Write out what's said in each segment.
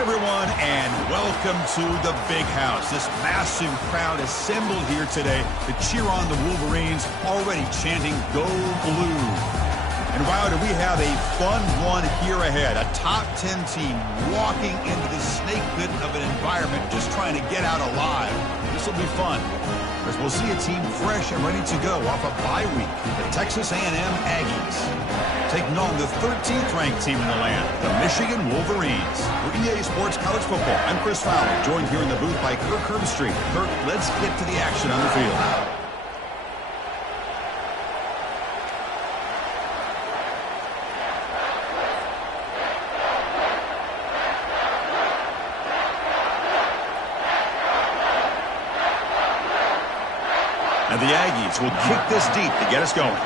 everyone, and welcome to the Big House. This massive crowd assembled here today to cheer on the Wolverines, already chanting "Go Blue." And wow, do we have a fun one here ahead. A top 10 team walking into the snake pit of an environment, just trying to get out alive. This will be fun, as we'll see a team fresh and ready to go off a bye week. The Texas A&M Aggies taking on the 13th ranked team in the land, the Michigan Wolverines. For EA Sports College Football, I'm Chris Fowler, joined here in the booth by Kirk Herbstreit. Kirk, let's get to the action on the field. And the Aggies will kick this deep to get us going.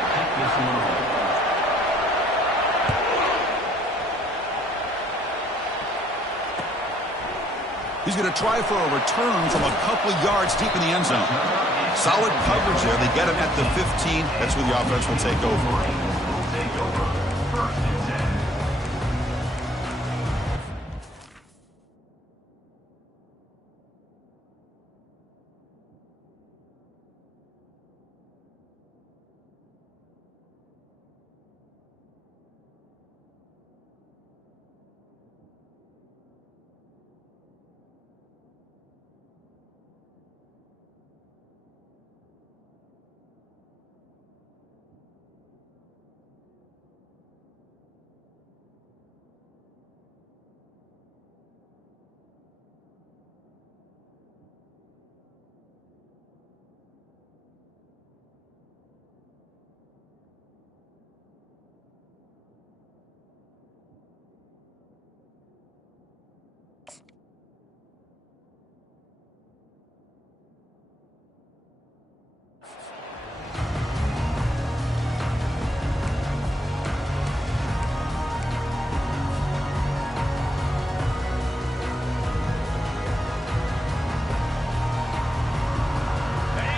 He's going to try for a return from a couple of yards deep in the end zone. Solid coverage there. They get him at the 15. That's where the offense will take over.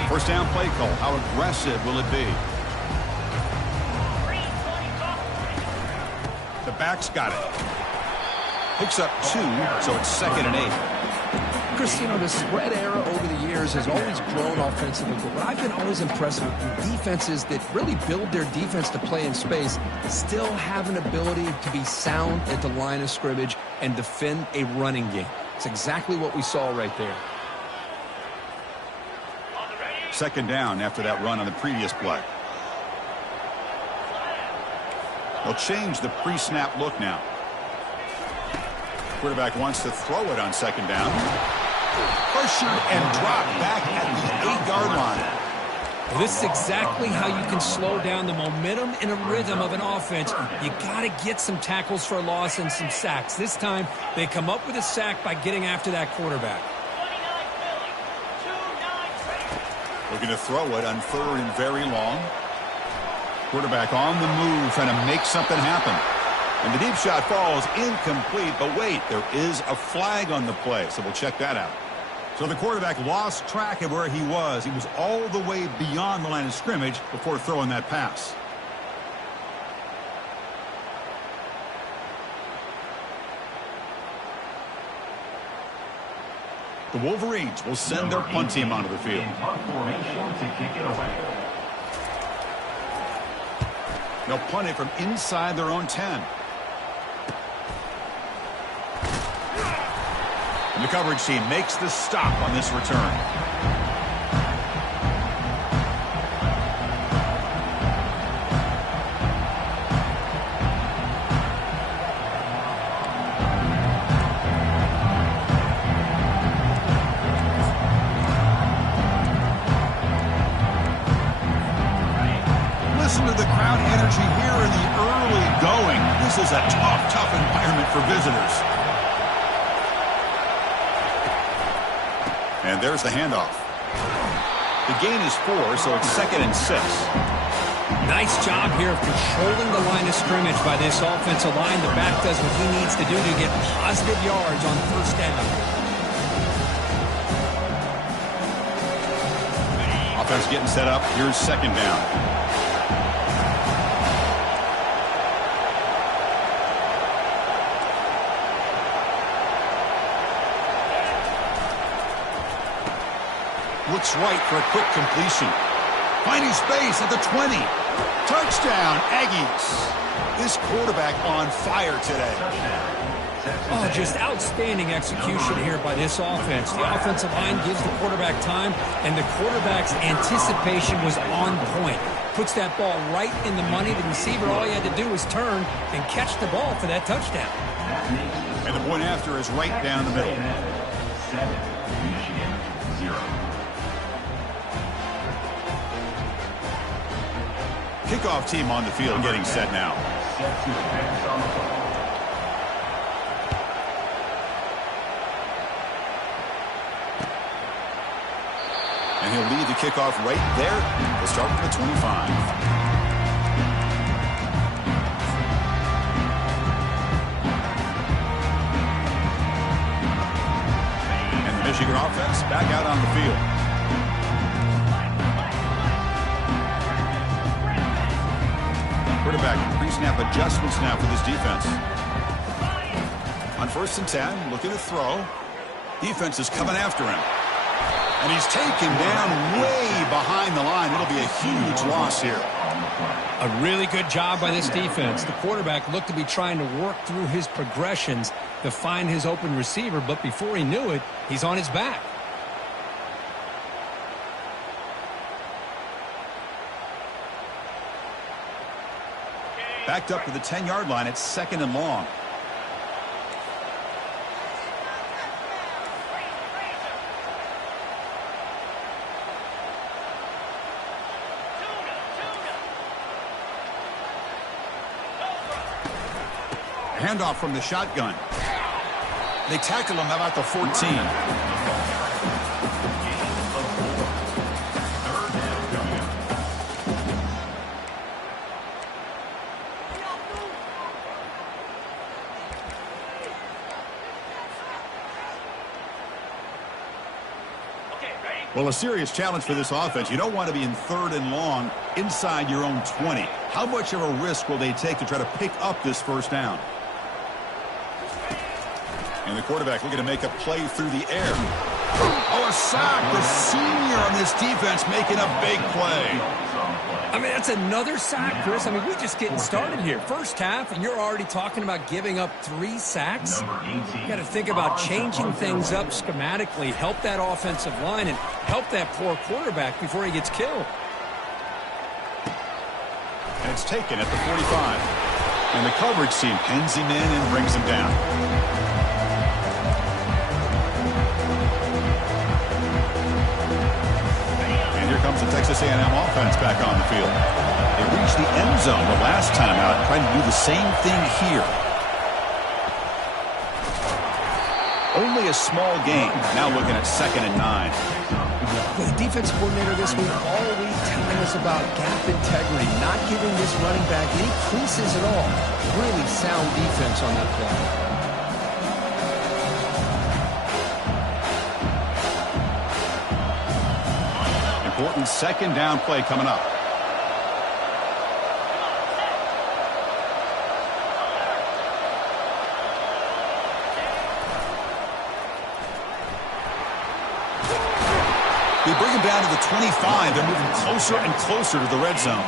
First down play call. How aggressive will it be? The back's got it. Picks up 2, so it's 2nd and 8. Chris, you know, the spread era over the years has always grown offensively, but I've been always impressed with defenses that really build their defense to play in space, still have an ability to be sound at the line of scrimmage and defend a running game. It's exactly what we saw right there. 2nd down after that run on the previous play. They'll change the pre-snap look now. Quarterback wants to throw it on 2nd down. Pressured and dropped back at the 8-yard line. Well, this is exactly how you can slow down the momentum and a rhythm of an offense. You got to get some tackles for a loss and some sacks. This time, they come up with a sack by getting after that quarterback. Looking to throw it on 3rd and very long. Quarterback on the move, trying to make something happen. And the deep shot falls incomplete, but wait, there is a flag on the play, so we'll check that out. So the quarterback lost track of where he was. He was all the way beyond the line of scrimmage before throwing that pass. The Wolverines will send their punt team onto the field. They'll punt it from inside their own 10. And the coverage team makes the stop on this return. Listen to the crowd energy here in the early going. This is a tough environment for visitors. And there's the handoff. The gain is 4, so it's 2nd and 6. Nice job here of controlling the line of scrimmage by this offensive line. The back does what he needs to do to get positive yards on 1st down. Offense getting set up. Here's 2nd down. Looks right for a quick completion. Finding space at the 20. Touchdown, Aggies. This quarterback on fire today. Oh, just outstanding execution here by this offense. The offensive line gives the quarterback time, and the quarterback's anticipation was on point. Puts that ball right in the money. The receiver, all he had to do was turn and catch the ball for that touchdown. And the point after is right down the middle. 7, Michigan 0. Kickoff team on the field getting set now. Set to advance on the ball. And he'll lead the kickoff right there. We'll start from the 25. And the Michigan offense back out on the field. Quarterback pre-snap adjustments now for this defense. On 1st and 10, looking to throw. Defense is coming after him. And he's taken down way behind the line. It'll be a huge loss here. A really good job by this defense. The quarterback looked to be trying to work through his progressions to find his open receiver, but before he knew it, he's on his back. Backed up to the 10-yard line. It's 2nd and long. Handoff from the shotgun. They tackle him about the 14. Well, a serious challenge for this offense. You don't want to be in 3rd and long inside your own 20. How much of a risk will they take to try to pick up this 1st down? And the quarterback looking to make a play through the air. Oh, a sack. The senior on this defense making a big play. I mean, that's another sack, Chris. I mean, we're just getting started here. 1st half, and you're already talking about giving up 3 sacks. You got to think about changing things up schematically, help that offensive line, and help that poor quarterback before he gets killed. And it's taken at the 45. And the coverage team pins him in and brings him down. Comes the Texas A&M offense back on the field. They reached the end zone the last time out, trying to do the same thing here. Only a small gain. Now looking at 2nd and 9. The defense coordinator this week all week telling us about gap integrity, not giving this running back any creases at all. Really sound defense on that play. Important 2nd down play coming up. They bring him down to the 25. They're moving closer and closer to the red zone.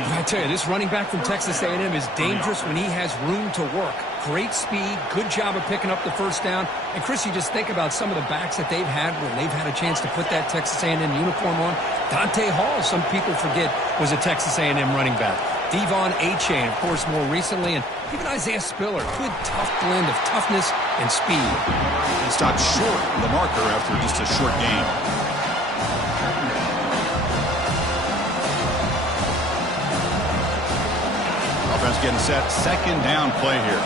I tell you, this running back from Texas A&M is dangerous when he has room to work. Great speed, good job of picking up the 1st down. And, Chris, you just think about some of the backs that they've had when they've had a chance to put that Texas A&M uniform on. Dante Hall, some people forget, was a Texas A&M running back. Devon Achane, of course, more recently. And even Isaiah Spiller, good, tough blend of toughness and speed. He stopped short of the marker after just a short game. Offense getting set. 2nd down play here.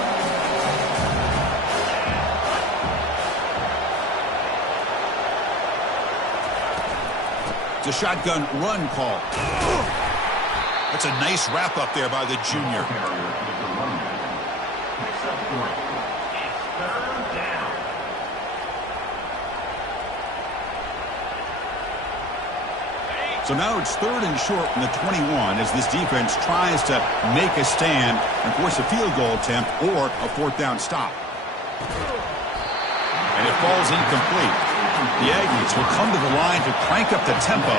It's a shotgun run call. That's a nice wrap up there by the junior. So now it's 3rd and short from the 21 as this defense tries to make a stand and force a field goal attempt or a 4th down stop. And it falls incomplete. The Aggies will come to the line to crank up the tempo.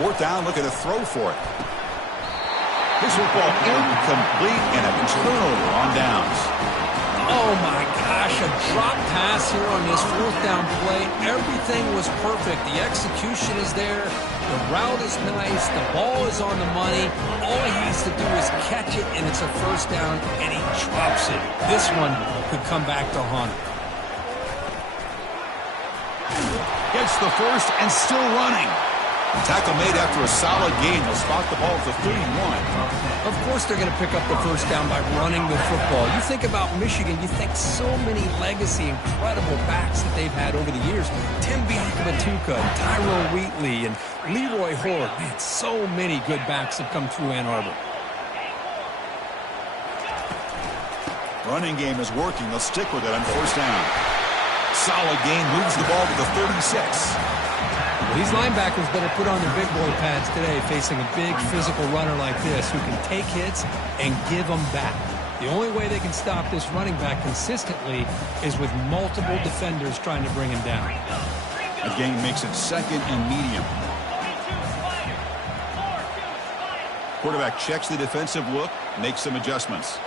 Fourth down, looking to throw for it. His football incomplete and a turnover on downs. Oh, my gosh, a drop pass here on this fourth down play. Everything was perfect. The execution is there. The route is nice. The ball is on the money. All he has to do is catch it, and it's a first down, and he drops it. This one could come back to haunt him. Gets the first and still running. Tackle made after a solid gain. They'll spot the ball at the 31. Of course they're going to pick up the first down by running the football. You think about Michigan, you think so many legacy, incredible backs that they've had over the years. Tim Biakabatuka, Tyrone Wheatley, and Leroy Horde. Man, so many good backs have come through Ann Arbor. Running game is working. They'll stick with it on first down. Solid gain, moves the ball to the 36. Well, these linebackers better put on their big boy pads today, facing a big physical runner like this who can take hits and give them back. The only way they can stop this running back consistently is with multiple defenders trying to bring him down. The game makes it second and medium. Quarterback checks the defensive look, makes some adjustments.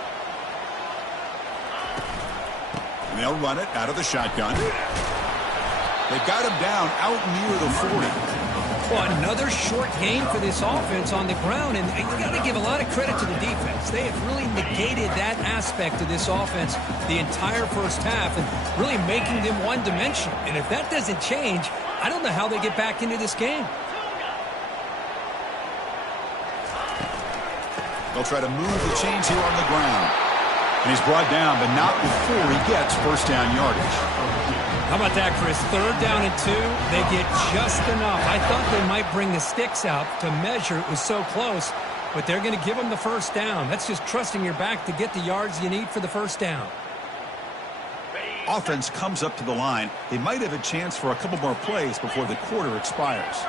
And they'll run it out of the shotgun. They've got him down out near the 40. Well, another short gain for this offense on the ground, and you got to give a lot of credit to the defense. They have really negated that aspect of this offense the entire first half and really making them one-dimensional. And if that doesn't change, I don't know how they get back into this game. They'll try to move the chains here on the ground. And he's brought down, but not before he gets first down yardage. How about that, Chris? Third down and 2. They get just enough. I thought they might bring the sticks out to measure. It was so close, but they're going to give them the first down. That's just trusting your back to get the yards you need for the first down. Offense comes up to the line. They might have a chance for a couple more plays before the quarter expires.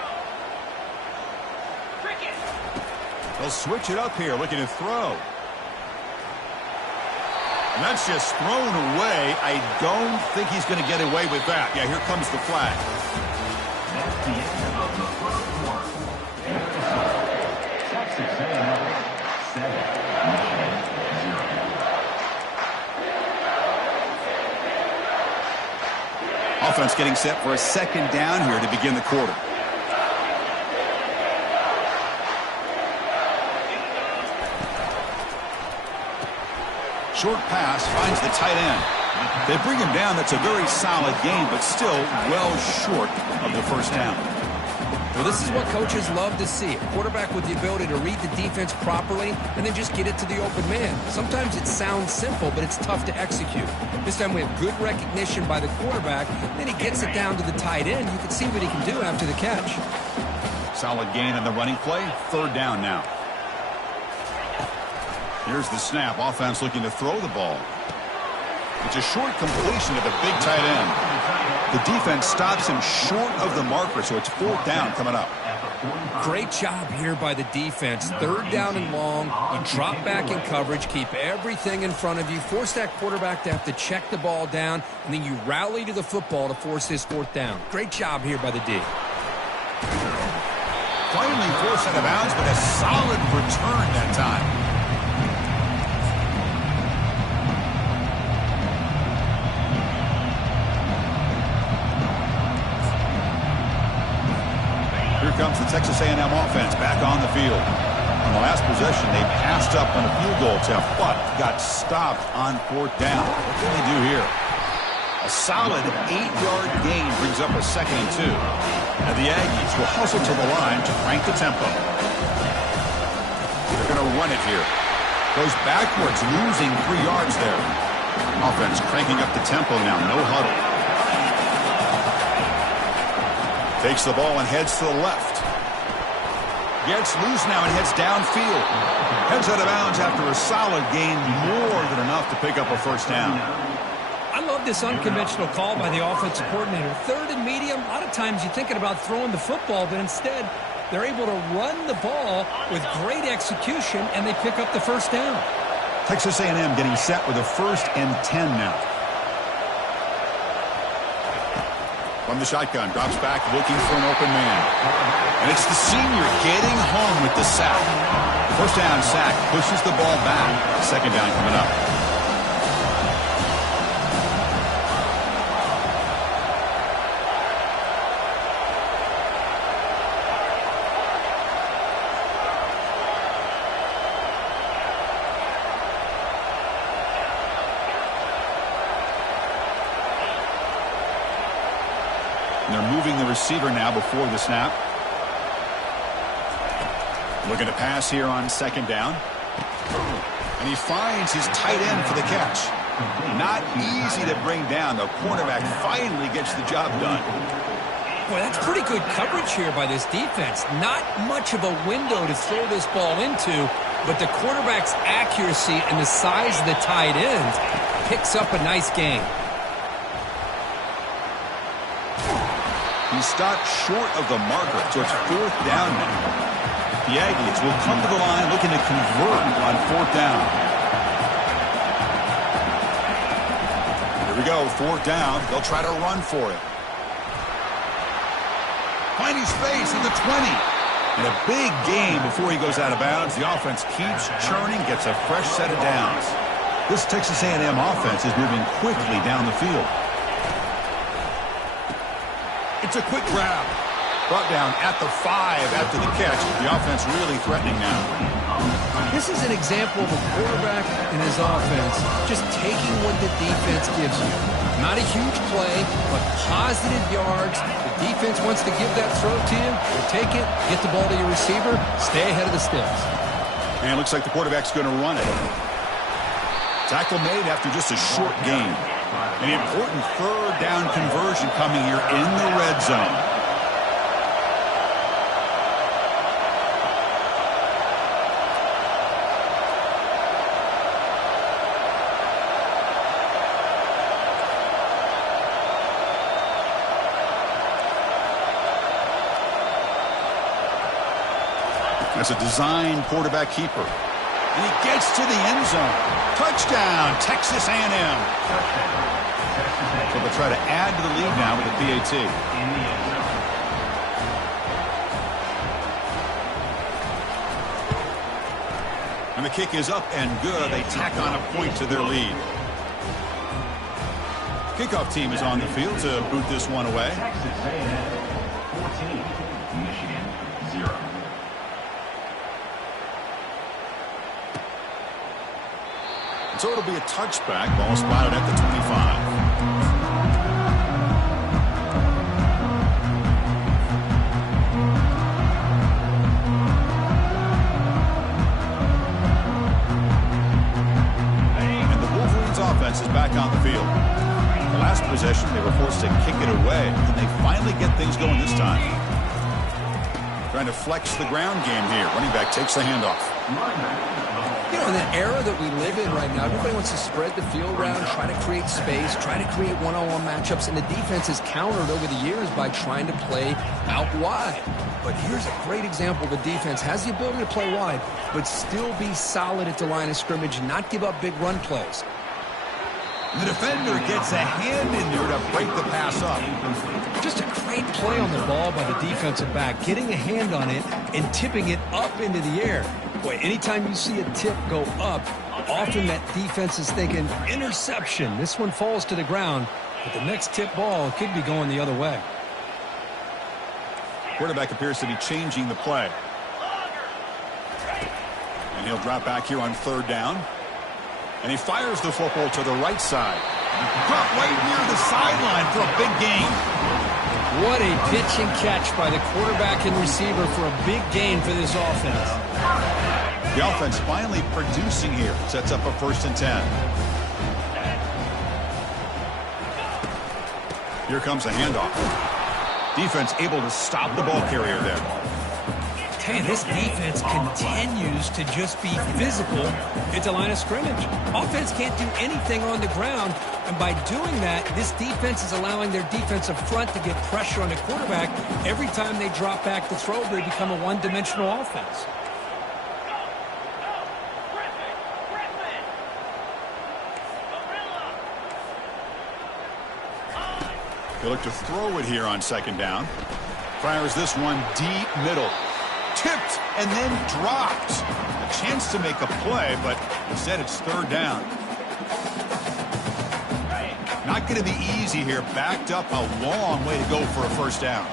They'll switch it up here, looking to throw. And that's just thrown away. I don't think he's going to get away with that. Yeah, here comes the flag. That's the end of the first quarter. Texas A&M 7, Michigan 0. Offense getting set for a second down here to begin the quarter. Short pass finds the tight end. They bring him down. That's a very solid game, but still well short of the first down. Well, this is what coaches love to see. A quarterback with the ability to read the defense properly and then just get it to the open man. Sometimes it sounds simple, but it's tough to execute. This time we have good recognition by the quarterback. Then he gets it down to the tight end. You can see what he can do after the catch. Solid gain on the running play. Third down now. Here's the snap. Offense looking to throw the ball. It's a short completion to the big tight end. The defense stops him short of the marker, so it's fourth down coming up. Great job here by the defense. Third down and long. You drop back in coverage, keep everything in front of you, force that quarterback to have to check the ball down, and then you rally to the football to force this fourth down. Great job here by the D. Finally forced out of bounds, but a solid return that time. Here comes the Texas A&M offense back on the field. On the last possession, they passed up on a field goal attempt, but got stopped on fourth down. What can they do here? A solid 8-yard gain brings up a second and 2. And the Aggies will hustle to the line to crank the tempo. They're going to run it here. Goes backwards, losing 3 yards there. Offense cranking up the tempo now. No huddle. Takes the ball and heads to the left. Gets loose now and heads downfield. Heads out of bounds after a solid gain, more than enough to pick up a first down. I love this unconventional call by the offensive coordinator. Third and medium, a lot of times you're thinking about throwing the football, but instead they're able to run the ball with great execution, and they pick up the first down. Texas A&M getting set with a 1st and 10 now. From the shotgun, drops back, looking for an open man. And it's the senior getting home with the sack. First down sack, pushes the ball back. Second down coming up. They're moving the receiver now before the snap. Looking to pass here on second down. And he finds his tight end for the catch. Not easy to bring down. The cornerback finally gets the job done. Boy, that's pretty good coverage here by this defense. Not much of a window to throw this ball into, but the quarterback's accuracy and the size of the tight end picks up a nice gain. He stopped short of the marker, so it's 4th down now. The Aggies will come to the line looking to convert on 4th down. Here we go, 4th down. They'll try to run for it. Find his space at the 20. And a big gain before he goes out of bounds. The offense keeps churning, gets a fresh set of downs. This Texas A&M offense is moving quickly down the field. It's a quick grab. Brought down at the 5 after the catch. The offense really threatening now. This is an example of a quarterback and his offense just taking what the defense gives you. Not a huge play, but positive yards. The defense wants to give that throw to you. You take it, get the ball to your receiver, stay ahead of the sticks. And it looks like the quarterback's going to run it. Tackle made after just a short gain. An important 3rd down conversion coming here in the red zone. That's a design quarterback keeper. And he gets to the end zone. Touchdown, Texas A&M. So they'll try to add to the lead now with the PAT. And the kick is up and good. They tack on a point to their lead. Kickoff team is on the field to boot this one away. Texas A&M 14, Michigan 0. So it'll be a touchback. Ball spotted at the 25. And the Wolverines offense is back on the field. The last possession, they were forced to kick it away, and they finally get things going this time. Trying to flex the ground game here. Running back takes the handoff. You know, in the era that we live in right now, everybody wants to spread the field around, try to create space, try to create one-on-one matchups, and the defense has countered over the years by trying to play out wide. But here's a great example. The defense has the ability to play wide, but still be solid at the line of scrimmage, not give up big run plays. The defender gets a hand in there to break the pass up. Just a great play on the ball by the defensive back, getting a hand on it and tipping it up into the air. Boy, anytime you see a tip go up, often that defense is thinking interception. This one falls to the ground, but the next tip ball could be going the other way. Quarterback appears to be changing the play. And he'll drop back here on 3rd down. And he fires the football to the right side. Drop right near the sideline for a big gain. What a pitch and catch by the quarterback and receiver for a big gain for this offense. The offense finally producing here. Sets up a 1st and 10. Here comes a handoff. Defense able to stop the ball carrier there. Hey, this defense continues to just be physical at the line of scrimmage. Offense can't do anything on the ground, and by doing that, this defense is allowing their defensive front to get pressure on the quarterback. Every time they drop back to throw, they become a one-dimensional offense. They look to throw it here on second down. Fires this one deep middle. Tipped and then dropped. A chance to make a play, but instead it's third down. Not going to be easy here. Backed up a long way to go for a first down.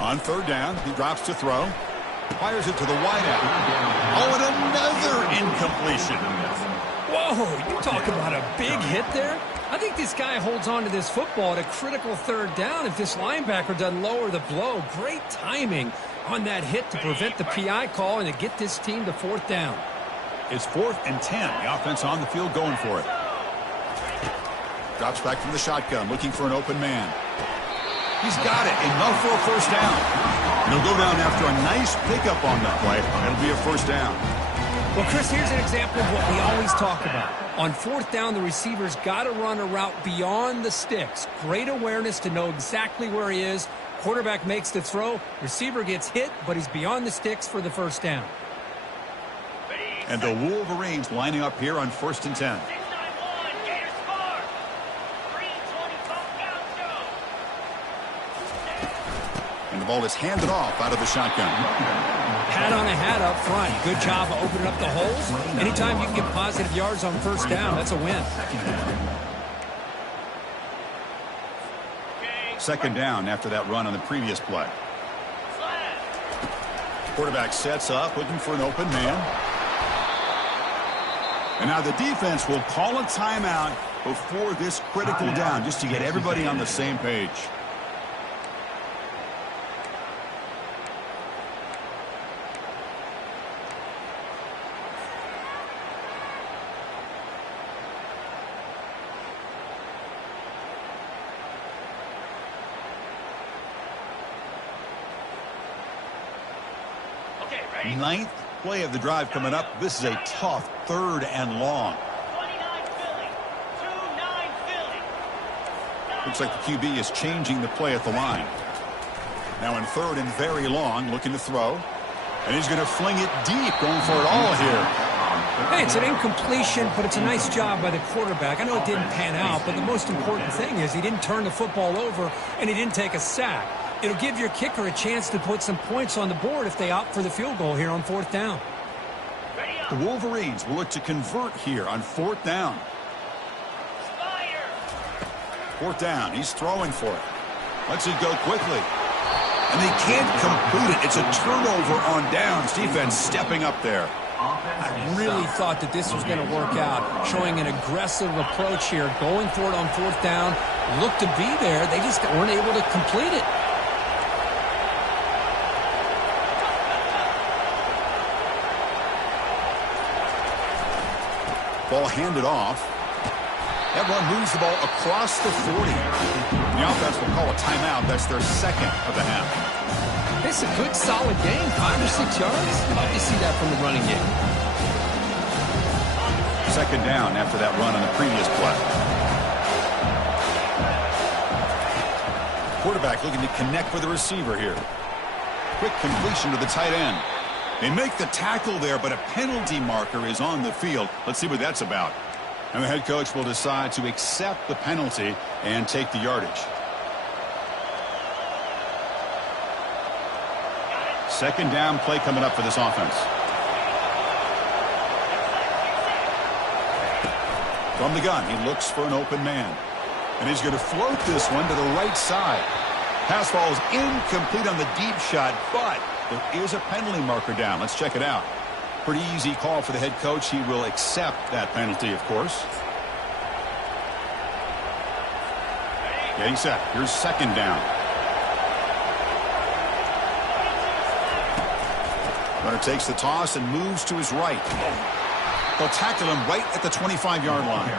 On third down, he drops to throw. Fires it to the wideout. Oh, and another incompletion. Whoa, you talk about a big hit there. I think this guy holds on to this football at a critical third down if this linebacker doesn't lower the blow. Great timing on that hit to prevent the PI call and to get this team to fourth down. It's 4th and 10. The offense on the field going for it. Drops back from the shotgun, looking for an open man. He's got it. Enough for a first down. And he'll go down after a nice pickup on the play. It'll be a first down. Well, Chris, here's an example of what we always talk about. On fourth down, the receiver's got to run a route beyond the sticks. Great awareness to know exactly where he is. Quarterback makes the throw. Receiver gets hit, but he's beyond the sticks for the first down. And the Wolverines lining up here on 1st and 10. And the ball is handed off out of the shotgun. Hat on a hat up front. Good job of opening up the holes. Anytime you can get positive yards on first down, that's a win. Second down after that run on the previous play. Quarterback sets up, looking for an open man. And now the defense will call a timeout before this critical down, just to get everybody on the same page. Ninth play of the drive coming up. This is a tough 3rd and long. Looks like the QB is changing the play at the line. Now in 3rd and very long, looking to throw. And he's going to fling it deep, going for it all here. Hey, it's an incompletion, but it's a nice job by the quarterback. I know it didn't pan out, but the most important thing is he didn't turn the football over and he didn't take a sack. It'll give your kicker a chance to put some points on the board if they opt for the field goal here on fourth down. The Wolverines will look to convert here on 4th down. 4th down. He's throwing for it. Lets it go quickly. And they can't complete it. It's a turnover on downs. Defense stepping up there. I really thought that this was going to work out, showing an aggressive approach here, going for it on fourth down. Looked to be there. They just weren't able to complete it. Ball handed off. That run moves the ball across the 40. The offense will call a timeout. That's their 2nd of the half. It's a good, solid game. 5 or 6 yards. Love to see that from the running game. 2nd down after that run on the previous play. Quarterback looking to connect with the receiver here. Quick completion to the tight end. They make the tackle there, but a penalty marker is on the field. Let's see what that's about. And the head coach will decide to accept the penalty and take the yardage. 2nd down play coming up for this offense. From the gun, he looks for an open man. And he's going to float this one to the right side. Pass ball is incomplete on the deep shot, but there is a penalty marker down. Let's check it out. Pretty easy call for the head coach. He will accept that penalty, of course. Getting set. Here's second down. Runner takes the toss and moves to his right. They'll tackle him right at the 25-yard line.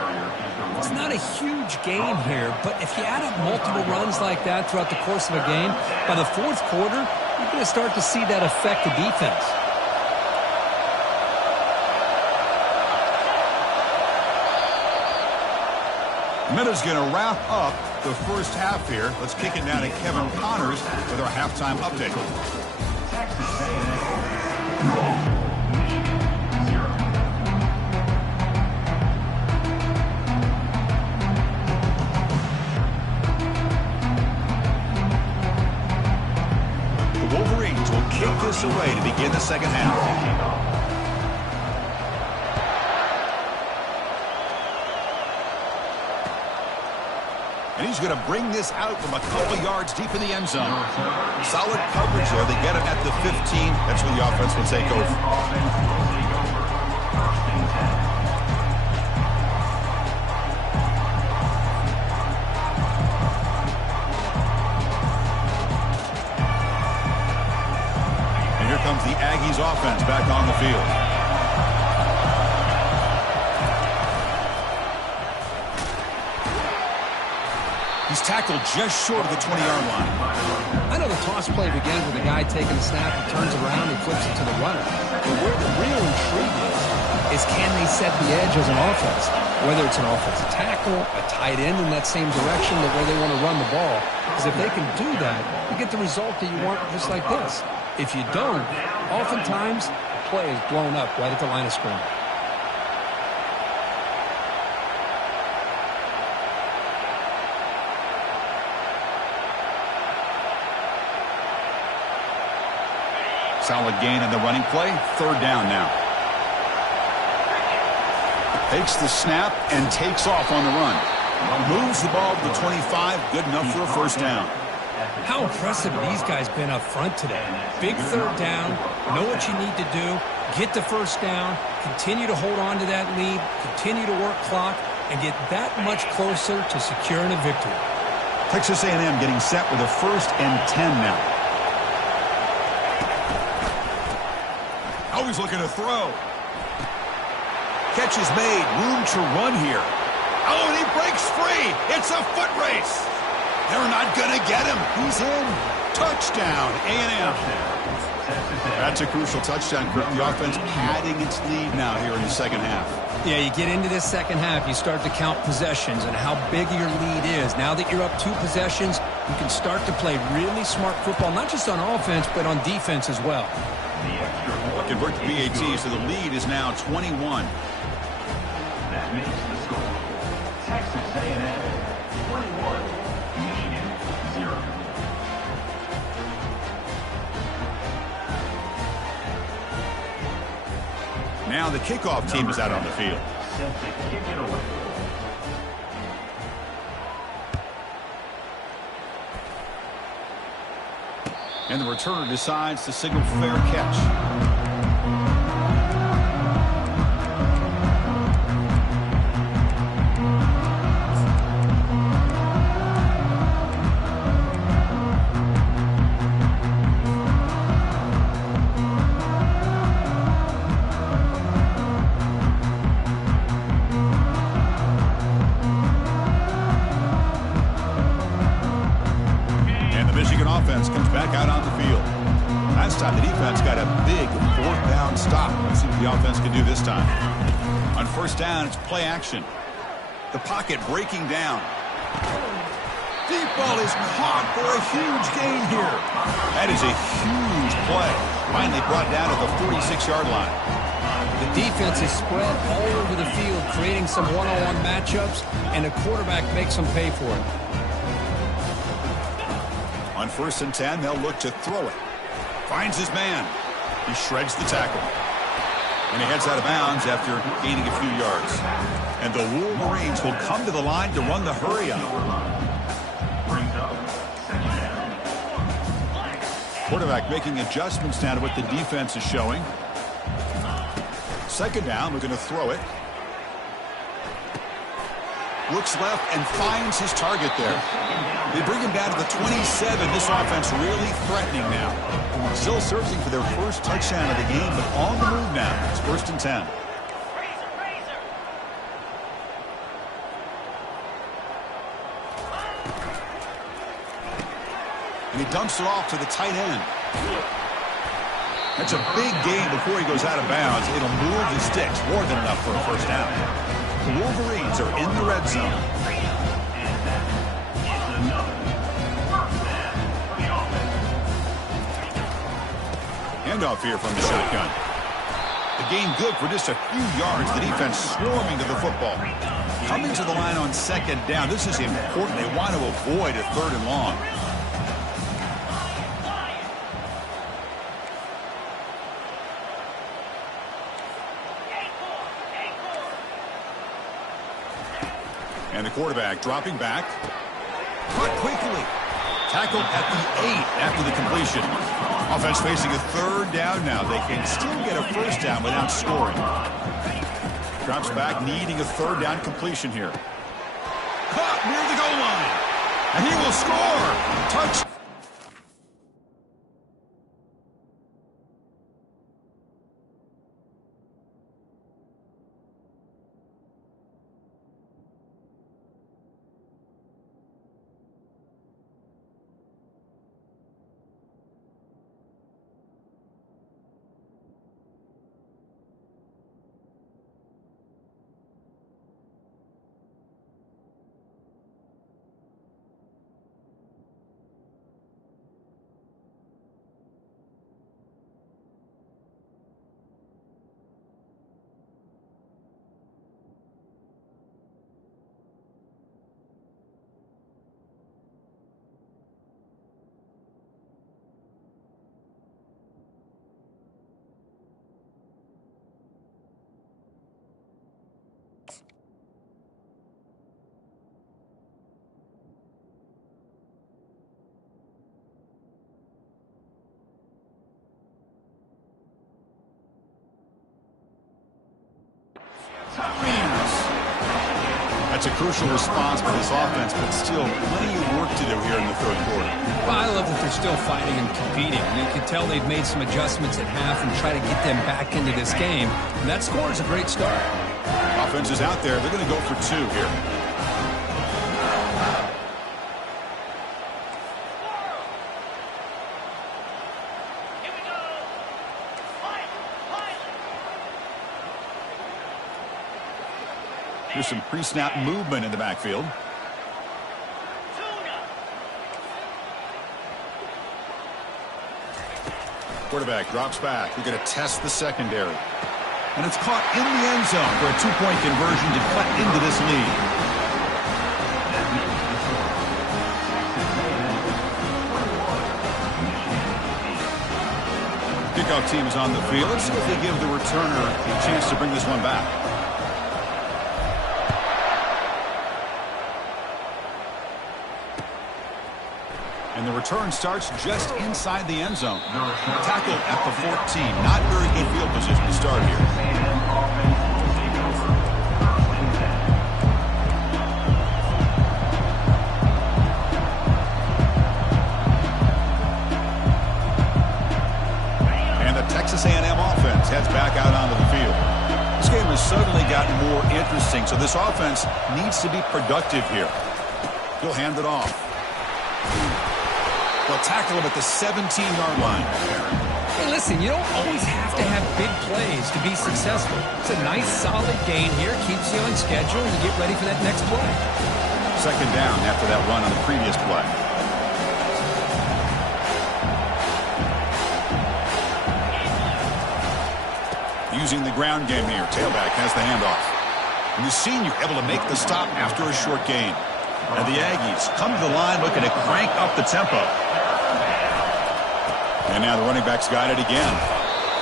It's not a huge gain here, but if you add up multiple runs like that throughout the course of a game, by the fourth quarter, you're going to start to see that affect the defense. Minuta's going to wrap up the first half here. Let's kick it down to Kevin Connors with our halftime update. Texas A&M 0. The Wolverines will kick this away to begin the second half. And he's going to bring this out from a couple yards deep in the end zone. Solid coverage there. They get him at the 15. That's where the offense will take over. And here comes the Aggies offense back on the field. He's tackled just short of the 20-yard line. I know the toss play begins with a guy taking the snap, he turns around, and flips it to the runner. But where the real intrigue is can they set the edge as an offense? Whether it's an offensive tackle, a tight end in that same direction, the way they want to run the ball. Because if they can do that, you get the result that you want just like this. If you don't, oftentimes, the play is blown up right at the line of scrimmage. Solid gain on the running play. Third down now. Takes the snap and takes off on the run. Moves the ball to the 25. Good enough for a first down. How impressive have these guys been up front today? Big third down. Know what you need to do. Get the first down. Continue to hold on to that lead. Continue to work clock. And get that much closer to securing a victory. Texas A&M getting set with a 1st and 10 now. Always looking to throw. Catch is made. Room to run here. Oh, and he breaks free. It's a foot race. They're not going to get him. He's in. Touchdown, A&M. That's a crucial touchdown, Kirk. The offense padding its lead now here in the second half. Yeah, you get into this second half, you start to count possessions and how big your lead is. Now that you're up 2 possessions, you can start to play really smart football, not just on offense, but on defense as well. Convert to PAT, so the lead is now 21. That makes the score Texas A&M 21, Michigan 0. Now the kickoff team is out on the field. Set to kick it away. And the returner decides to signal fair catch. Offense comes back out on the field. Last time the defense got a big 4th down stop. Let's see what the offense can do this time. On 1st down, it's play action. The pocket breaking down. Deep ball is caught for a huge gain here. That is a huge play. Finally brought down at the 46-yard line. The defense is spread all over the field, creating some one-on-one matchups, and the quarterback makes them pay for it. On 1st and 10, they'll look to throw it. Finds his man. He shreds the tackle. And he heads out of bounds after gaining a few yards. And the Wolverines will come to the line to run the hurry up. Brings up second down. Quarterback making adjustments now to what the defense is showing. Second down, we're going to throw it. Looks left and finds his target there. They bring him down to the 27. This offense really threatening now. Still searching for their first touchdown of the game, but on the move now. It's 1st and 10. And he dumps it off to the tight end. That's a big gain before he goes out of bounds. It'll move the sticks. More than enough for a first down. The Wolverines are in the red zone. Handoff here from the shotgun. The gain good for just a few yards. The defense swarming to the football. Coming to the line on 2nd down. This is important. They want to avoid a 3rd and long. And the quarterback dropping back. Caught quickly. Tackled at the 8 after the completion. Offense facing a 3rd down now. They can still get a first down without scoring. Drops back, needing a 3rd down completion here. Caught near the goal line. And he will score. Touch. That's a crucial response by this offense, but still plenty of work to do here in the 3rd quarter. Well, I love that they're still fighting and competing. You can tell they've made some adjustments at half and try to get them back into this game. And that score is a great start. Offense is out there. They're going to go for 2 here. Here's some pre-snap movement in the backfield. Quarterback drops back. We're going to test the secondary. And it's caught in the end zone for a 2-point conversion to cut into this lead. Kickoff team is on the field. Let's see if they give the returner a chance to bring this one back. And the return starts just inside the end zone. Tackled at the 14. Not very good field position to start here. And the Texas A&M offense heads back out onto the field. This game has suddenly gotten more interesting, so this offense needs to be productive here. He'll hand it off. They'll tackle him at the 17-yard line. Hey, listen, you don't always have to have big plays to be successful. It's a nice, solid gain here. Keeps you on schedule and you get ready for that next play. 2nd down after that run on the previous play. Using the ground game here. Tailback has the handoff. And the senior able to make the stop after a short gain. And the Aggies come to the line looking to crank up the tempo. And now the running back's got it again.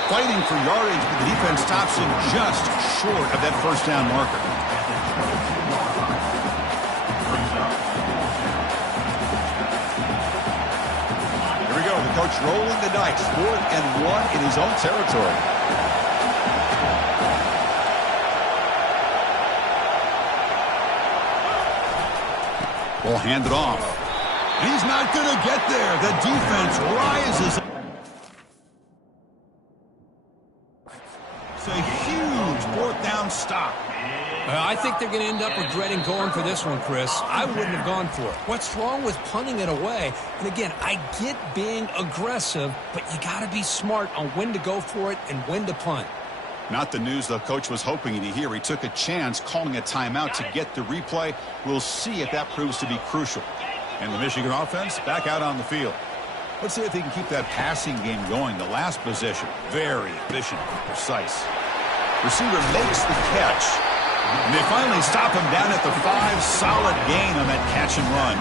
Fighting for yardage, but the defense stops him just short of that first down marker. Here we go. The coach rolling the dice. 4th and 1 in his own territory. We'll hand it off. And he's not going to get there. The defense rises. It's a huge fourth down stop. I think they're going to end up regretting going for this one, Chris. I wouldn't have gone for it. What's wrong with punting it away? And again, I get being aggressive, but you got to be smart on when to go for it and when to punt. Not the news the coach was hoping to hear. He took a chance calling a timeout to get the replay. We'll see if that proves to be crucial. And the Michigan offense back out on the field. Let's see if they can keep that passing game going. The last possession, very efficient and precise. Receiver makes the catch. And they finally stop him down at the 5. Solid gain on that catch and run.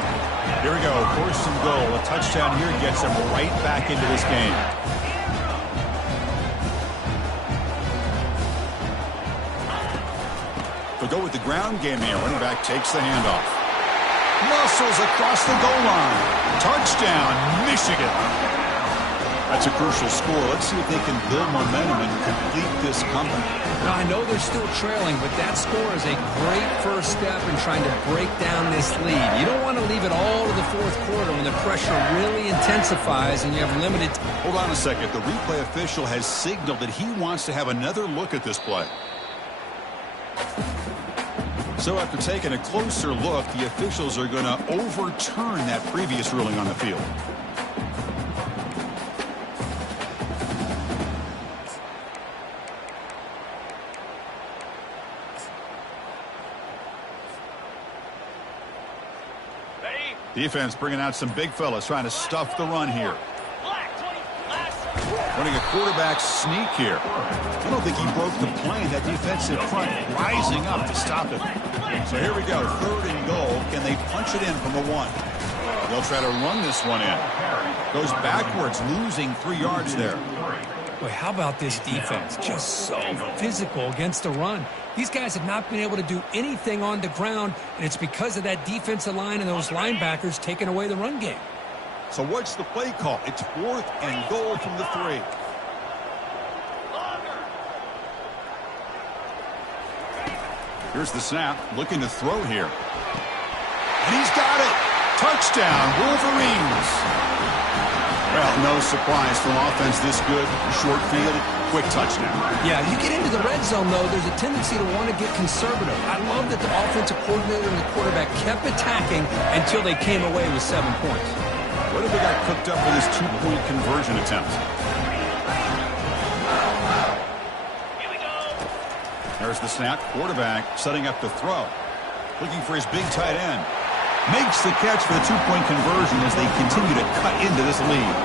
Here we go. 4th and goal. A touchdown here gets them right back into this game. They'll go with the ground game here. Running back takes the handoff. Muscles across the goal line. Touchdown, Michigan. That's a crucial score. Let's see if they can build momentum and complete this comeback. Now, I know they're still trailing, but that score is a great first step in trying to break down this lead. You don't want to leave it all to the fourth quarter when the pressure really intensifies and you have limited time. Hold on a second. The replay official has signaled that he wants to have another look at this play. So after taking a closer look, the officials are going to overturn that previous ruling on the field. Defense bringing out some big fellas trying to stuff the run here. Running a quarterback sneak here. I don't think he broke the plane. That defensive front rising up to stop it. So here we go. 3rd and goal. Can they punch it in from the 1? They'll try to run this one in. Goes backwards, losing 3 yards there. Boy, how about this defense? Just so physical against the run. These guys have not been able to do anything on the ground, and it's because of that defensive line and those linebackers taking away the run game. So what's the play call? It's 4th and goal from the 3. Here's the snap, looking to throw here. And he's got it. Touchdown, Wolverines. Well, no surprise from offense this good. Short field, quick touchdown. Yeah, you get into the red zone, though, there's a tendency to want to get conservative. I love that the offensive coordinator and the quarterback kept attacking until they came away with 7 points. What have they got cooked up for this 2-point conversion attempt? There's the snap. Quarterback setting up the throw. Looking for his big tight end. Makes the catch for the 2-point conversion as they continue to cut into this lead.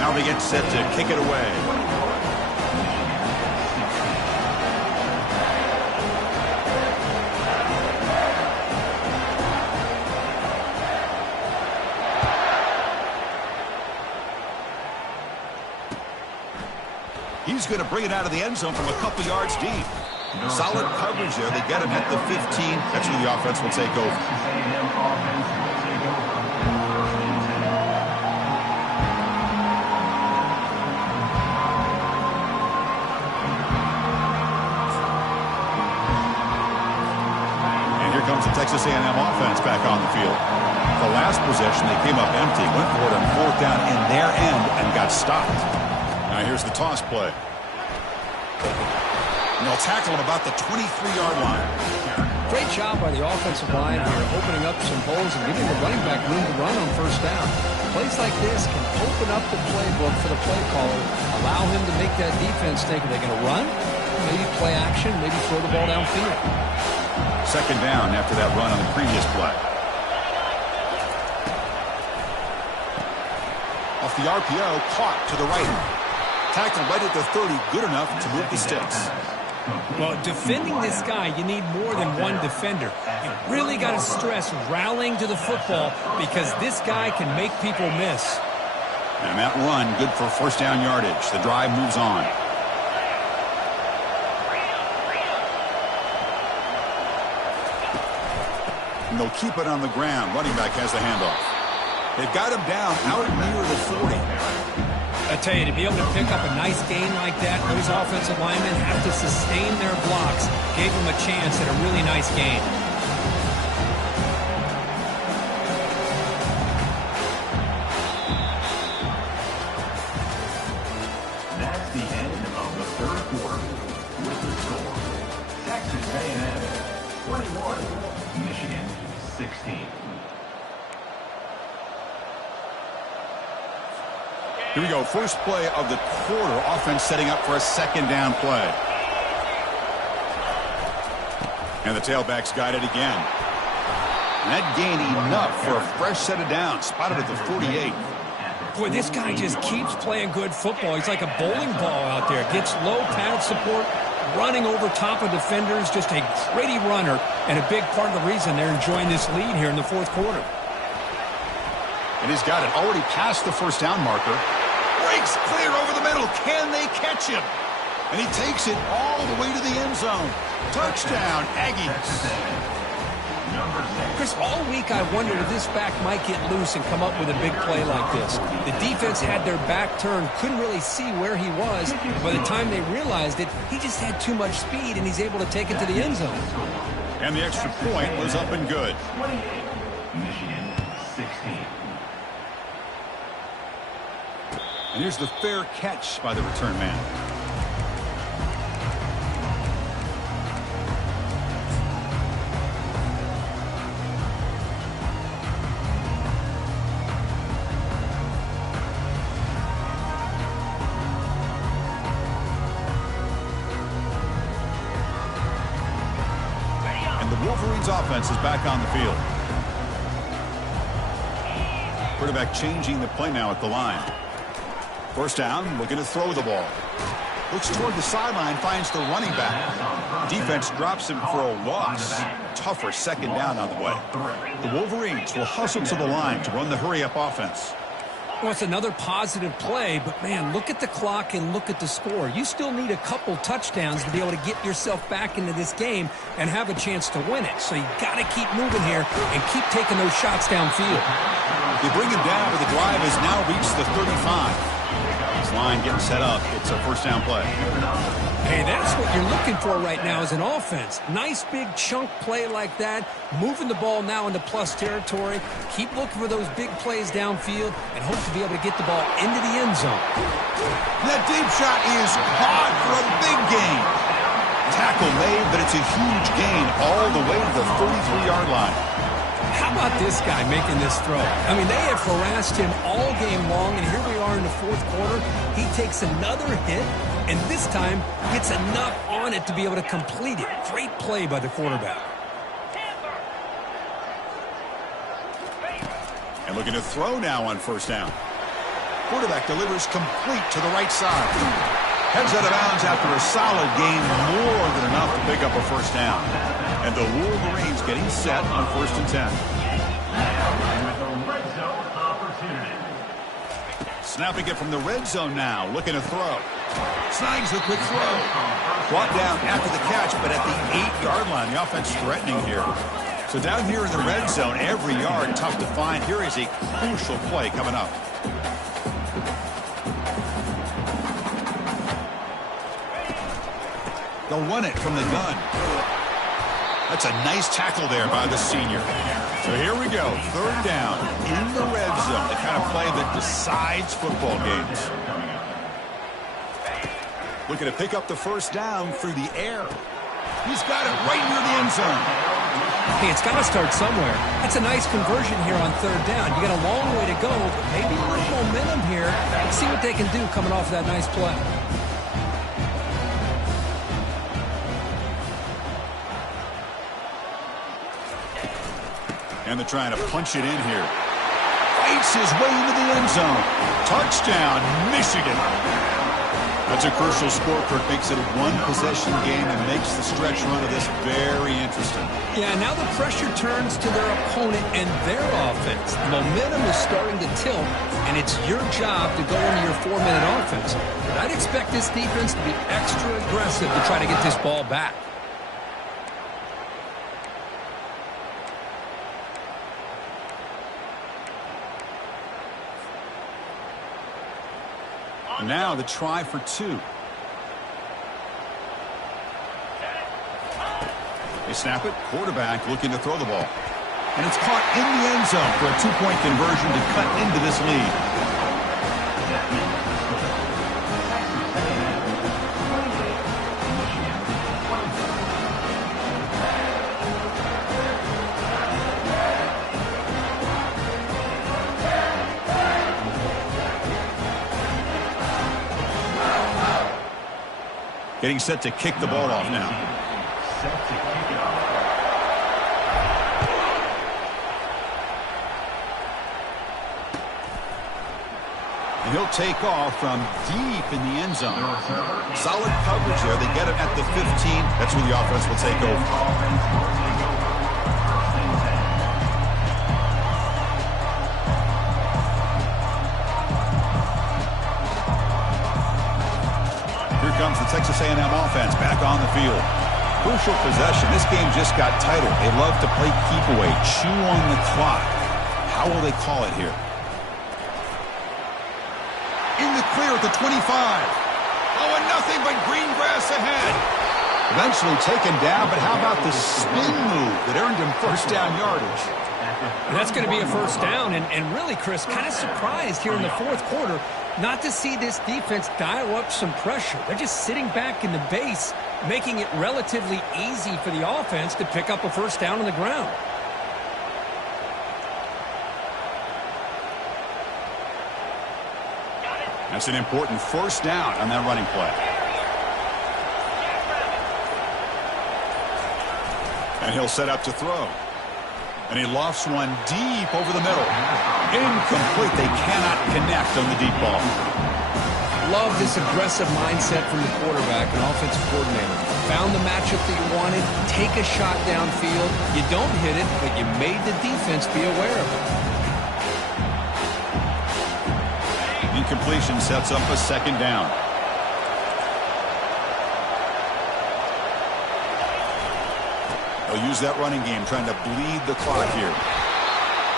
Now they get set to kick it away. He's going to bring it out of the end zone from a couple yards deep. Solid coverage there. They get him at the 15. That's where the offense will take over. And here comes the Texas A&M offense back on the field. The last possession, they came up empty, went for it on 4th down in their end and got stopped. Now here's the toss play. And they'll tackle him about the 23-yard line. Great job by the offensive line here, opening up some holes and giving the running back room to run on 1st down. Plays like this can open up the playbook for the play caller, allow him to make that defense think, are they going to run? Maybe play action, maybe throw the ball downfield. 2nd down after that run on the previous play. Off the RPO, caught to the right. Tackled right at the 30, good enough to move the sticks. Well, defending this guy, you need more than one defender. You really got to stress rallying to the football because this guy can make people miss. And that run, good for 1st down yardage. The drive moves on. And they'll keep it on the ground. Running back has the handoff. They've got him down out near the 40. I tell you, to be able to pick up a nice gain like that, those offensive linemen have to sustain their blocks. Gave them a chance at a really nice gain. Here we go. First play of the quarter. Offense setting up for a second down play. And the tailback's got it again. And that gained enough for a fresh set of downs. Spotted at the 48. Boy, this guy just keeps playing good football. He's like a bowling ball out there. Gets low pad support, running over top of defenders. Just a gritty runner, and a big part of the reason they're enjoying this lead here in the fourth quarter. And he's got it already past the first down marker. Breaks clear over the middle. Can they catch him? And he takes it all the way to the end zone. Touchdown, Aggies. Chris, all week I wondered if this back might get loose and come up with a big play like this. The defense had their back turned, couldn't really see where he was. By the time they realized it, he just had too much speed, and he's able to take it to the end zone. And the extra point was up and good. 28, Michigan 16. And here's the fair catch by the return man. Wolverines offense is back on the field. Quarterback changing the play now at the line. First down, looking to throw the ball. Looks toward the sideline, finds the running back. Defense drops him for a loss. Tougher second down on the way. The Wolverines will hustle to the line to run the hurry-up offense. Well, it's another positive play, but, man, look at the clock and look at the score. You still need a couple touchdowns to be able to get yourself back into this game and have a chance to win it. So you got to keep moving here and keep taking those shots downfield. They bring him down, but the drive has now reached the 35. This line getting set up. It's a first down play. Hey, that's what you're looking for right now as an offense. Nice big chunk play like that. Moving the ball now into plus territory. Keep looking for those big plays downfield and hope to be able to get the ball into the end zone. That deep shot is caught for a big gain. Tackle made, but it's a huge gain all the way to the 33-yard line. How about this guy making this throw? I mean, they have harassed him all game long, and here we are in the fourth quarter. He takes another hit, and this time gets enough on it to be able to complete it. Great play by the quarterback. And looking to throw now on first down. Quarterback delivers complete to the right side. Heads out of bounds after a solid gain, more than enough to pick up a first down. And the Wolverines getting set on 1st and 10. With a red zone opportunity. Snapping it from the red zone now, looking to throw. Snags the quick throw. Brought down after the catch, but at the 8-yard line, the offense threatening here. So down here in the red zone, every yard tough to find. Here is a crucial play coming up. They'll run it from the gun. That's a nice tackle there by the senior. So here we go, third down in the red zone, the kind of play that decides football games. Looking to pick up the first down through the air. He's got it right near the end zone. Hey, it's got to start somewhere. That's a nice conversion here on third down. You got a long way to go, but maybe a little momentum here. Let's see what they can do coming off that nice play. And they're trying to punch it in here. Fights his way into the end zone. Touchdown, Michigan. That's a crucial score, Kirk. Makes it a one-possession game and makes the stretch run of this very interesting. Yeah, now the pressure turns to their opponent and their offense. Momentum is starting to tilt, and it's your job to go into your 4-minute offense. But I'd expect this defense to be extra aggressive to try to get this ball back. Now the try for 2. They snap it. Quarterback looking to throw the ball. And it's caught in the end zone for a 2-point conversion to cut into this lead. Getting set to kick the ball off now. Set to kick it off. And he'll take off from deep in the end zone. Solid coverage there. They get him at the 15. That's where the offense will take over. Here comes the Texas A&M offense back on the field. Crucial possession. This game just got tighter. They love to play keep away, chew on the clock. How will they call it here? In the clear at the 25. Oh, and nothing but green grass ahead. Eventually taken down, but how about the spin move that earned him first down yardage? That's going to be a first down, and really, Chris, kind of surprised here in the fourth quarter not to see this defense dial up some pressure. They're just sitting back in the base, making it relatively easy for the offense to pick up a first down on the ground. That's an important first down on that running play. And he'll set up to throw. And he lofts one deep over the middle. Incomplete. They cannot connect on the deep ball. Love this aggressive mindset from the quarterback and offensive coordinator. Found the matchup that you wanted. Take a shot downfield. You don't hit it, but you made the defense be aware of it. Incompletion sets up a second down. They'll use that running game, trying to bleed the clock here.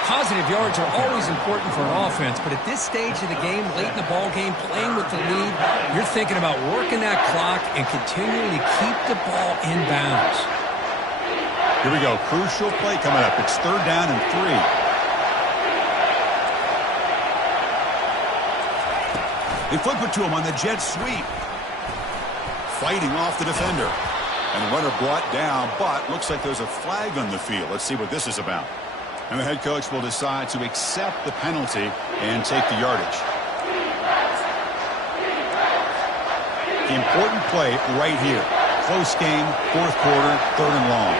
Positive yards are always important for an offense, but at this stage of the game, late in the ball game, playing with the lead, you're thinking about working that clock and continuing to keep the ball in bounds. Here we go. Crucial play coming up. It's third down and 3. They flip it to him on the jet sweep. Fighting off the defender. And the runner brought down, but looks like there's a flag on the field. Let's see what this is about. And the head coach will decide to accept the penalty and take the yardage. The important play right here. Close game, fourth quarter, third and long.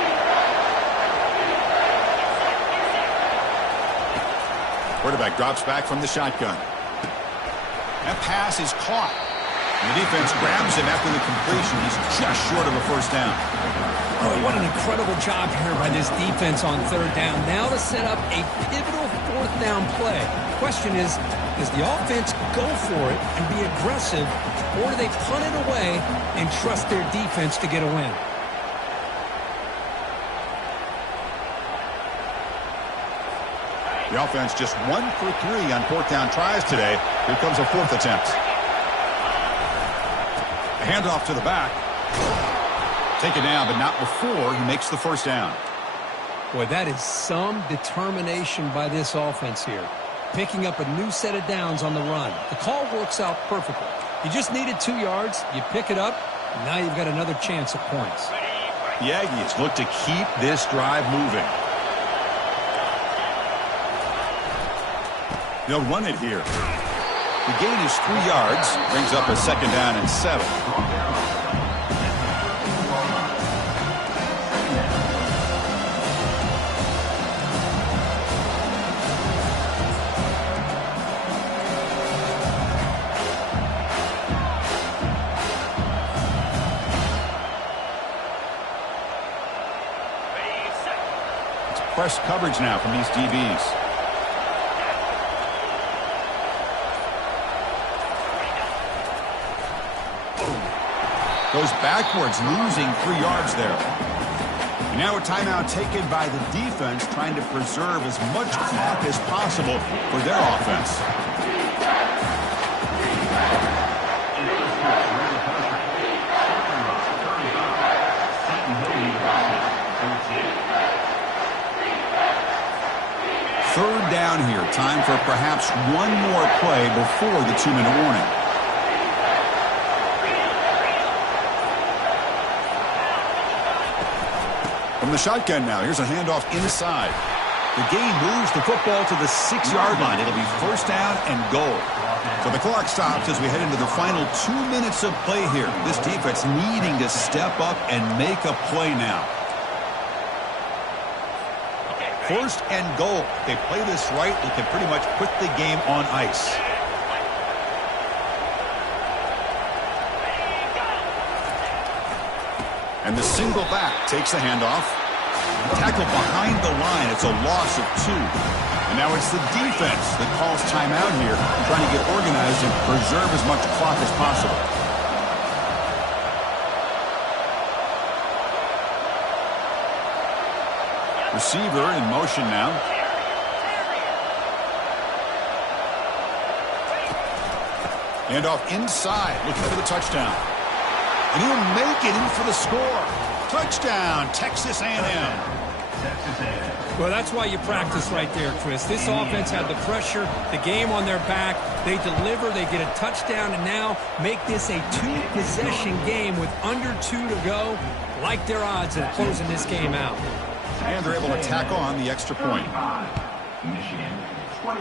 Quarterback drops back from the shotgun. That pass is caught. And the defense grabs him after the completion. He's just short of a first down. Oh, what an incredible job here by this defense on third down. Now to set up a pivotal fourth down play. The question is, does the offense go for it and be aggressive, or do they punt it away and trust their defense to get a win? The offense just 1 for 3 on fourth down tries today. Here comes a fourth attempt. A handoff to the back. Taken down, but not before he makes the first down. Boy, that is some determination by this offense here. Picking up a new set of downs on the run. The call works out perfectly. You just needed 2 yards. You pick it up. And now you've got another chance at points. The Aggies look to keep this drive moving. They'll run it here. The gain is 3 yards. Brings up a second down and 7. It's press coverage now from these DBs. Goes backwards, losing 3 yards there. And now a timeout taken by the defense, trying to preserve as much clock as possible for their offense. Third down here. Time for perhaps one more play before the 2-minute warning. From the shotgun now, here's a handoff inside. The game moves the football to the 6-yard line. It'll be first down and goal. So the clock stops as we head into the final 2 minutes of play here. This defense needing to step up and make a play now. First and goal. They play this right, they can pretty much put the game on ice. And the single back takes the handoff. Tackle behind the line. It's a loss of 2. And now it's the defense that calls timeout here, trying to get organized and preserve as much clock as possible. Receiver in motion now. Handoff inside, looking for the touchdown. And he'll make it in for the score. Touchdown, Texas A&M. Well, that's why you practice right there, Chris. This offense had the pressure, the game on their back. They deliver, they get a touchdown, and now make this a 2-possession game with under 2 to go. Like their odds of closing this game out. And they're able to tack on the extra point. Michigan 24.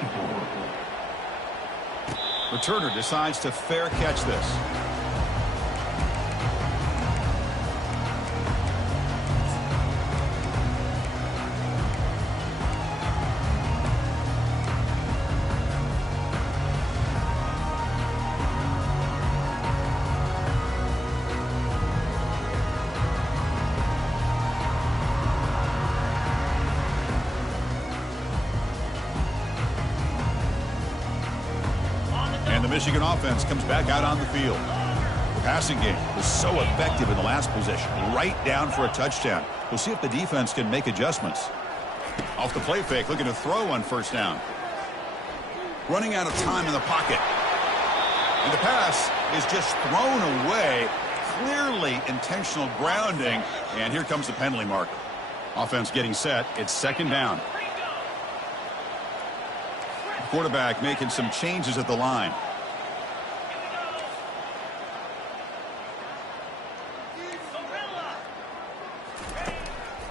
Returner decides to fair catch this. The Michigan offense comes back out on the field. The passing game was so effective in the last possession, right down for a touchdown. We'll see if the defense can make adjustments. Off the play fake, looking to throw on first down. Running out of time in the pocket. And the pass is just thrown away. Clearly intentional grounding. And here comes the penalty marker. Offense getting set. It's second down. Quarterback making some changes at the line.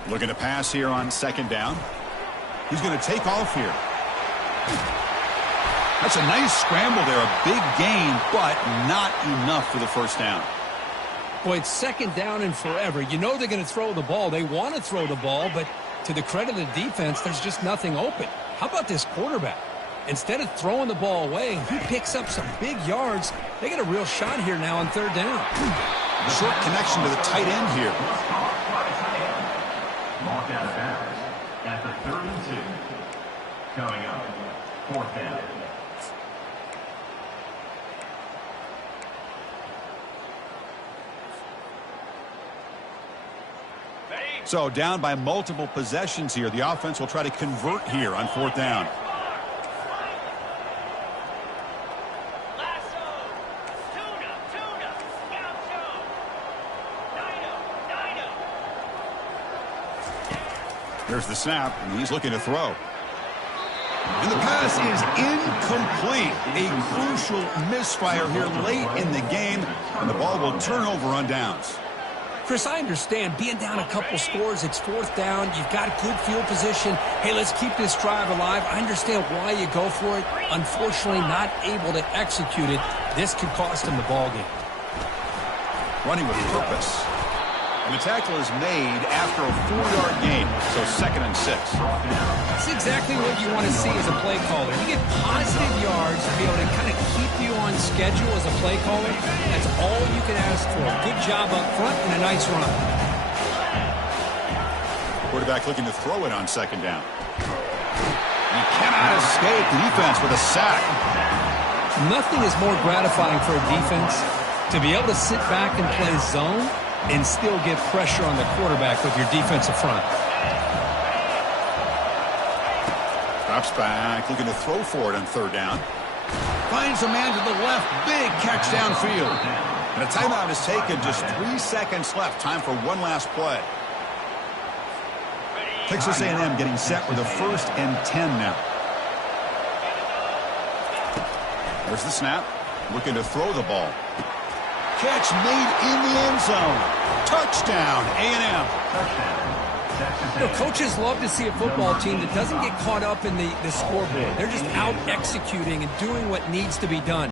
Looking to pass here on second down. He's going to take off here. That's a nice scramble there. A big gain, but not enough for the first down. Boy, it's second down and forever. You know they're going to throw the ball. They want to throw the ball, but to the credit of the defense, there's just nothing open. How about this quarterback? Instead of throwing the ball away, he picks up some big yards. They get a real shot here now on third down. Short connection to the tight end here. Marked out of bounds at the 32. Coming up, fourth down. So down by multiple possessions here. The offense will try to convert here on fourth down. There's the snap, and he's looking to throw. And the pass is incomplete. A crucial misfire here late in the game, and the ball will turn over on downs. Chris, I understand being down a couple scores, it's fourth down, you've got good field position. Hey, let's keep this drive alive. I understand why you go for it. Unfortunately, not able to execute it. This could cost him the ball game. Running with purpose. And the tackle is made after a 4-yard gain, so second and 6. That's exactly what you want to see as a play caller. You get positive yards to be able to kind of keep you on schedule as a play caller. That's all you can ask for. Good job up front and a nice run. Quarterback looking to throw it on second down. He cannot escape the defense with a sack. Nothing is more gratifying for a defense to be able to sit back and play zone and still get pressure on the quarterback with your defensive front. Drops back, looking to throw for it on third down. Finds a man to the left, big catch downfield. And a timeout is taken, just 3 seconds left. Time for one last play. Texas A&M getting set with a 1st and 10 now. There's the snap, looking to throw the ball. Catch made in the end zone. Touchdown, A&M. Touchdown, You know, coaches love to see a football team that doesn't get caught up in the scoreboard. They're just out executing and doing what needs to be done.